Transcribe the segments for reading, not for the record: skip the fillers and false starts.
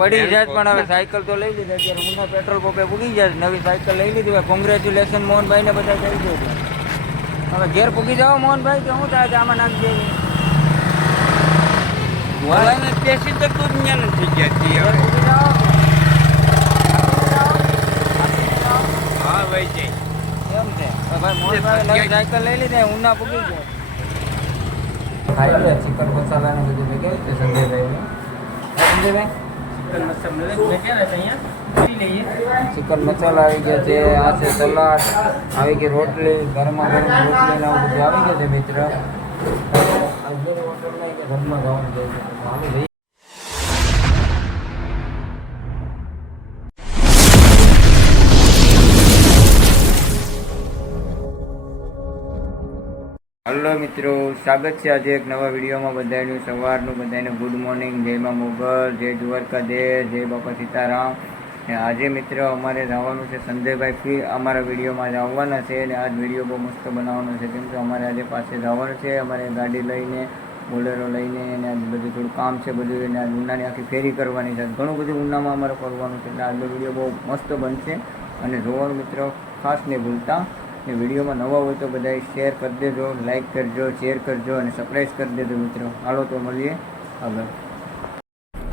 પડી જાય પણ હવે સાયકલ તો લઈ લીધી અત્યારે ઉના પેટ્રોલ પંપે પૂગી જાય નવી સાયકલ લઈ લીધી કોંગ્રેચ્યુલેશન મોહનભાઈ ને બધા કહી દો હવે ઘેર પૂગી જાઓ મોહનભાઈ કે શું થાય આમાં નાખી વાળાને પેસી તો તું જ્ઞાન થઈ ગયા છીએ પૂગી જાઓ હા ભાઈ જાય એમ છે ભાઈ મોહનભાઈ નવી સાયકલ લઈ લીધી ઉના પૂગી જાય ખાઈ લે ચિકન મસાલા ને બધું કેવું છે સંજયભાઈ સંજયભાઈ ચિકન મસાલા આવી ગયા છે આ છે સલાડ આવી ગઈ રોટલી ગરમા ગરમ રોટલી ને બધું આવી ગયા છે મિત્ર ઘરમાં જવાનું છે હલો મિત્રો, સ્વાગત છે આજે એક નવા વિડીયોમાં. બધાનું સવારનું બધાને ગુડ મોર્નિંગ. જય મા મોગલ, જય દ્વારકાધીશ, જય બાપા સીતારામ. આજે મિત્ર અમારે જવાનું છે સંજયભાઈ ફી અમારા વિડીયોમાં આવવાના છે અને આજ વિડીયો બહુ મસ્ત બનાવવાનો છે કેમ કે અમારે આજે પાસે જવાનું છે. અમારે ગાડી લઈને બોલેરો લઈને અને આજ બધું થોડું કામ છે બધું એને આજ ઉનાની આખી ફેરી કરવાની છે. ઘણું બધું ઉનામાં અમારે કરવાનું છે એટલે આજનો વિડીયો બહુ મસ્ત બનશે અને જોવાનું મિત્રો ખાસ નહીં ભૂલતા. વિડીયોમાં નવા હોય તો બધા શેર કરી દેજો, લાઇક કરજો, શેર કરજો અને સબસ્ક્રાઈબ કરી દેજો મિત્રો. હાલો તો મળીએ આગળ.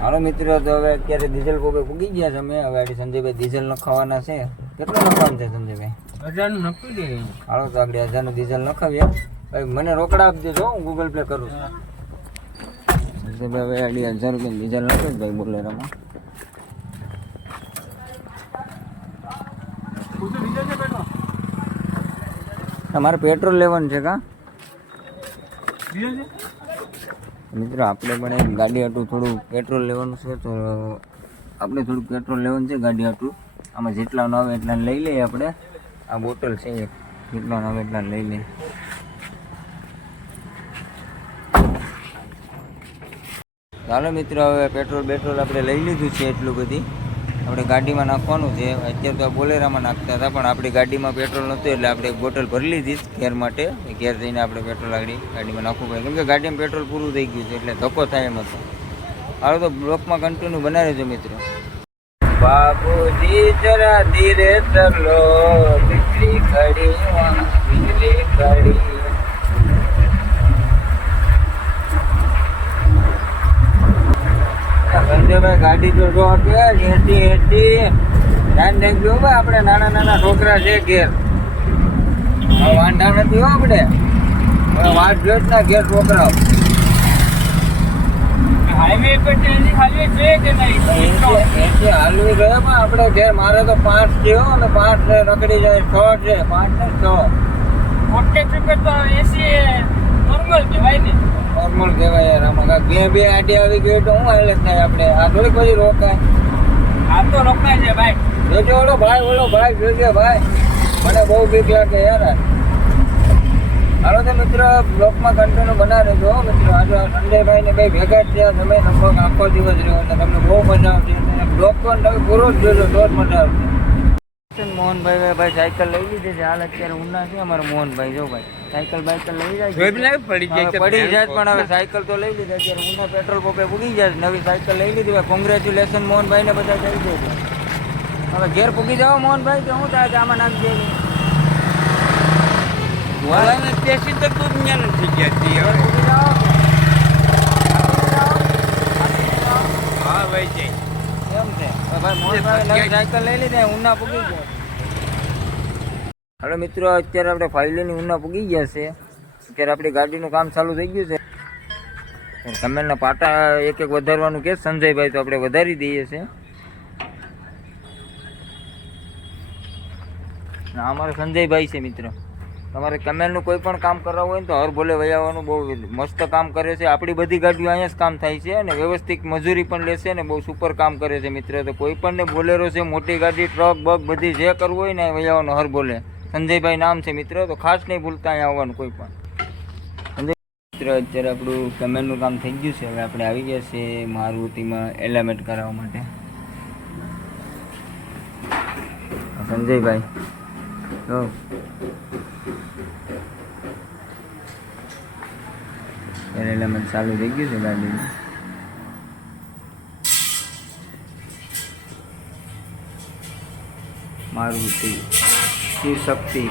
હાલો મિત્રો, તો હવે અત્યારે ડીઝલ પંપે પૂગી ગયા છે અમે. હવે આજે સંજયભાઈ ડીઝલ નખાવાના છે. કેટલું નખાવાનું છે સંજયભાઈ? 1000 નખી દે. હાલો તો આપણે 1000 ડીઝલ નખાવીએ. ભાઈ મને રોકડા આપી દેજો, હું ગૂગલ પે કરું છું. સંજયભાઈ હવે 1000 રૂપિયા ડીઝલ નાખ્યું ભાઈ બોલેરામાં. તમારે પેટ્રોલ લેવાનું છે કા મિત્રો? આપણે પણ એક ગાડી હાટું થોડું પેટ્રોલ લેવાનું છે તો આપણે થોડું પેટ્રોલ લેવાનું છે ગાડી હાટું. આમાં જેટલા આવે એટલા લઈ લઈએ આપણે. આ બોટલ છે એક, જેટલા આવે એટલા લઈ લઈએ. ચાલો મિત્રો, હવે પેટ્રોલ આપણે લઈ લીધું છે એટલું બધી. આપણે ગાડીમાં નાખવાનું છે. અત્યારે તો બોલેરામાં નાખતા હતા પણ આપણી ગાડીમાં પેટ્રોલ નહોતું એટલે આપણે એક બોટલ ભરી લીધી ઘેર માટે. ઘેર જઈને આપણે પેટ્રોલ આગળ ગાડીમાં નાખવું પડે કેમ કે ગાડીમાં પેટ્રોલ પૂરું થઈ ગયું છે એટલે ધક્કો થાય એમ હતો. હાલો તો બ્લોકમાં કન્ટિન્યુ બનાવી રહેજો મિત્રો. બાબુજી જરા ધીરે ચલો, વીજળી ખડી વીજળી ખડી. સંજયભાઈ ગાડી તો જો આપે હેઠી ધ્યાન રાખજો ભાઈ. આપણે નાના નાના છોકરા છે ઘેર, વાંધા નથી હો. આપણે વાત જોઈ જ ના ઘેર છોકરાઓ. હાઈવે પર હાઈવે છે કે નહીં? હાલવી ગયો પણ આપણે ઘેર મારે તો 5 છે અને 5 રખડી જાય. 6 છે, 5 ને 6. 48 રૂપિયા તો એસી નોર્મલ કહેવાય ને. નોર્મલ કહેવાય યાર. આમાં બે આડી આવી ગઈ તો હું હાલત થાય આપણે. આ થોડીક બધી રોકાય. આ તો રોકાય છે ભાઈ. જોજો ઓલો ભાઈ જોજો ભાઈ, મને બહુ બીક લાગે યાર. હાલો તો મિત્રો બ્લોકમાં કન્ટિન્યુ બનાવી દેજો મિત્રો. આજે સંજયભાઈ ને ભાઈ ભેગા જ થયા તમે લગભગ આખો દિવસ રહ્યો એટલે તમને બહુ મજા આવશે. બ્લોક પણ તમે પૂરો જ જોજો તો જ મજા આવશે. મોહનભાઈ સાયકલ લઈ લીધી છે. હાલ અત્યારે ઉના છે અમારે મોહનભાઈ. જો ભાઈ સાયકલ લઈ જાય પડી જાય પણ હવે સાયકલ તો લઈ લીધી. અત્યારે ઉના પેટ્રોલ પંપે પૂગી જાય નવી સાયકલ લઈ લીધી. કોંગ્રેચ્યુલેશન મોહનભાઈ ને બધા કહી દો. હવે ઘેર પૂગી જાઓ મોહનભાઈ કે શું થાય આમાં નાખી દે. વાળાને પેસી તો તું જ્ઞાન થઈ ગયા છીએ પૂગી જાઓ. હા ભાઈ જાય એમ છે ભાઈ. મોહનભાઈ નવી સાયકલ લઈ લીધી ઉના પૂગી ગયા. હાલો મિત્રો, અત્યારે આપણે ફાઇલની ઉના પૂગી ગયા છે. અત્યારે આપણી ગાડીનું કામ ચાલુ થઈ ગયું છે. કમેરના પાટા એક વધારવાનું કે સંજયભાઈ તો આપણે વધારી દઈએ છીએ. અમારે સંજયભાઈ છે મિત્રો. તમારે કમેલનું કોઈ પણ કામ કરાવવું હોય ને તો હર ભોલે વયાવાનું. બહુ મસ્ત કામ કરે છે. આપણી બધી ગાડીઓ અહીંયા જ કામ થાય છે અને વ્યવસ્થિત મજૂરી પણ લેશે ને બહુ સુપર કામ કરે છે મિત્ર. તો કોઈ પણ ને બોલેરો છે, મોટી ગાડી, ટ્રક બગ બધી જે કરવું હોય ને વયાવાનું હર ભોલે. સંજયભાઈ નામ છે મિત્ર, તો ખાસ નહીં ભૂલતા અહીંયા આવવાનું કોઈ પણ. મિત્ર અત્યારે આપણું કમેલનું કામ થઈ ગયું છે. હવે આપણે આવી ગયા છે મારુતિમાં એલામેન્ટ કરાવવા માટે. સંજયભાઈ તો એલિમેન્ટ ચાલુ થઈ ગયું છે ગાડીનું. મારુતિ શિવ શક્તિ.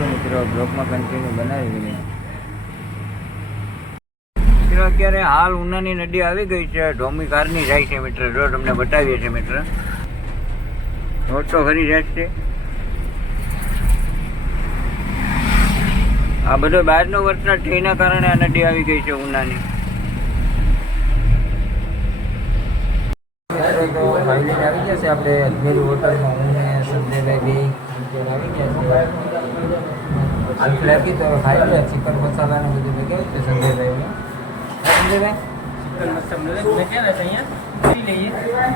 મિત્રો બ્લોકમાં કન્ટિન્યુ બનાવી દઈએ. મિત્રો અત્યારે હાલ ઉનાની નદી આવી ગઈ છે, ઢોમી કારની જાય છે મિત્ર. જો તમને બતાવીએ છીએ મિત્ર, રોડ તો ખરી જાય છે. આ બધો બહારનો વરસાદ થઈના કારણે આ નદી આવી ગઈ છે ઉનાની. તો ફાઇનલી આવી ગયા છે આપણે અજમેર હોટલમાં. હું ને સંજયભાઈ બે આવી ગયા છે. આલુ લાગી તો ખાઈ ગયા. ચિકન મસાલાને બધું મેં કેવું છે સંજયભાઈને.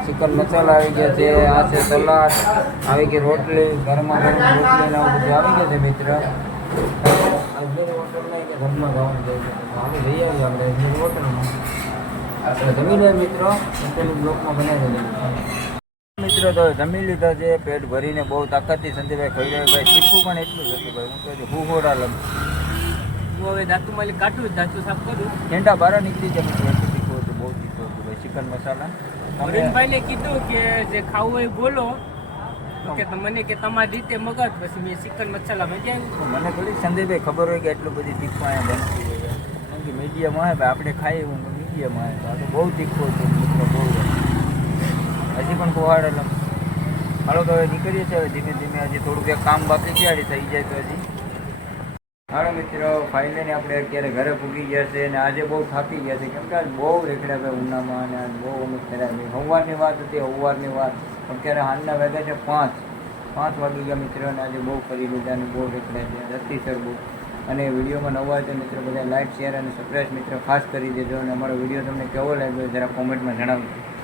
ચિકન મસાલા આવી ગયા છે. આ છે સલાડ આવી ગઈ, રોટલી ગરમા ગરમ રોટલી ને બધું આવી ગયા છે મિત્ર. અજમેર હોટલમાં કે ઘરમાં જવાનું જાય છે, અમે જઈ આવીએ આપણે અજમેર હોટલમાં. આપણે જમી લઈએ મિત્રો, સંજયની બ્લોકમાં બનાવી દઈએ મિત્રો. તો જમી લીધા છે પેટ ભરીને, બહુ તાકાતથી સંજયભાઈ ખાઈ રહ્યા. ભાઈ તીખું પણ એટલું જ હતું ભાઈ. હું તો હું હોડા લઉં. હું હવે દાંતું માલિક કાઢું, દાંતું સાફ કરું. ઠંડા બહાર નીકળી જાય મિત્રો. એટલું તીખું હતું, બહુ તીખું હતું ભાઈ ચિકન મસાલા. અરવિંદભાઈને કીધું કે જે ખાવું હોય બોલો, તો કે મને કે તમારી રીતે મગજ. પછી મેં ચિકન મસાલા મંગાવ્યું. મને થોડી સંજયભાઈ ખબર હોય કે એટલું બધી તીખું અહીંયા બનતી હોય. કેમ કે મીડિયમ આવે ભાઈ, આપણે ખાઈએ એવું મીડિયમ આવે. આ તો બહુ તીખું હતું મિત્રો, બહુ. હજી પણ કોહાડ એટલે હાલો તો હવે નીકળીએ છીએ. હવે ધીમે ધીમે હજી થોડુંક એક કામ બાકી છે, આજે થઈ જાય તો હજી. હાલો મિત્રો, ફાઇનલી આપણે અત્યારે ઘરે પૂગી ગયા છે. અને આજે બહુ થાકી ગયા છે, કેમ કે આજ બહુ રેખડા ભાઈ ઉનામાં. અને આજ બહુ અમુક ખરાબ છે. સવારની વાત હતી, સવારની વાત. અત્યારે હાલના વાગ્યા છે 5 વાગી ગયા મિત્રો. અને આજે બહુ કરી લીધા અને બહુ રેખડા છે અતિસર બહુ. અને વિડીયોમાં નવા હોય તો મિત્રો બધા લાઈક શેર અને સબસ્ક્રાઈબ મિત્રો ખાસ કરી દેજો. અને અમારો વિડીયો તમને કેવો લાગ્યો જરા કોમેન્ટમાં જણાવજો.